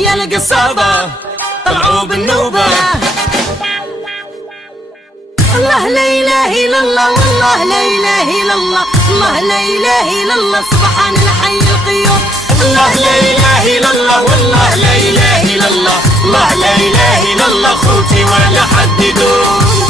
هيا القصابة طلعوا بالنوبة. الله لا إله إلا الله والله لا إله إلا الله، الله لا إله إلا الله سبحان الحي القيوم. الله لا إله إلا الله والله لا إله إلا الله، الله لا إله إلا الله خوتي ولا حد يدوم.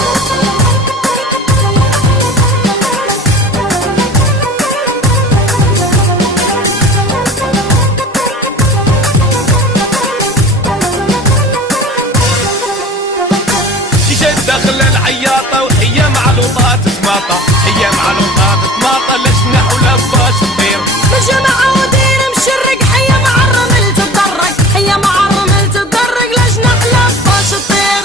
داخل العياطة وهي مع لوطات تماطة، هي مع لوطات تماطة لجنح ولباش تطير. بالجماعة ودير مشرق هي مع الرمل تتدرج، هي مع الرمل تتدرج لجنح لباش تطير.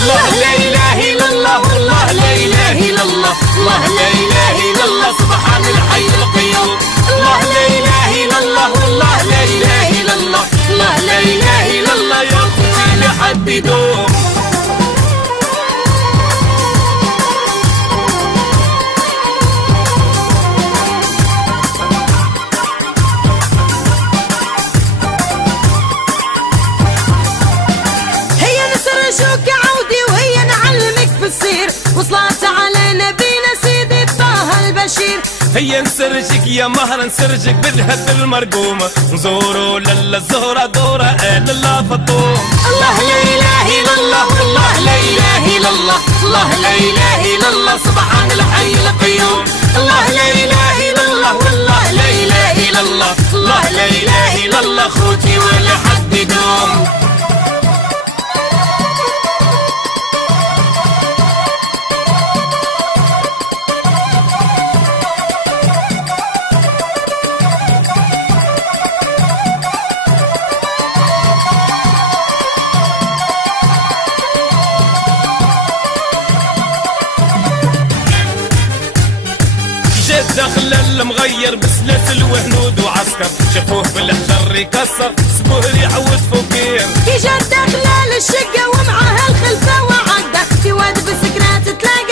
الله لا إله إلا الله والله لا إله إلا الله، الله لا إله إلا الله سبحان الحي القيوم. الله لا إله إلا الله والله لا إله إلا الله، الله لا إله إلا الله يا خوتي لحد يدوم. شوك عودي وهي نعلمك في السير، وصلات على نبينا سيدي طه البشير. هي نسرجك يا مهر نسرجك بالذهب المرقومة، نزوروا للا الزهرة دورة للا فطوم. الله لا إله إلا الله والله لا إله إلا الله، الله لا إله إلا الله سبحان الحي القيوم. الله لا إله إلا الله والله لا إله إلا الله، الله لا إله إلا الله خوتي ولا حد يدوم. داخل المغير بسلاسل وهنود وعسكر، شافوه بالحجر يكسر سبوه يعود فوكير. كي جا داخل الشقة ومعها الخلفة وعدة، في واد بسكنات تلاقي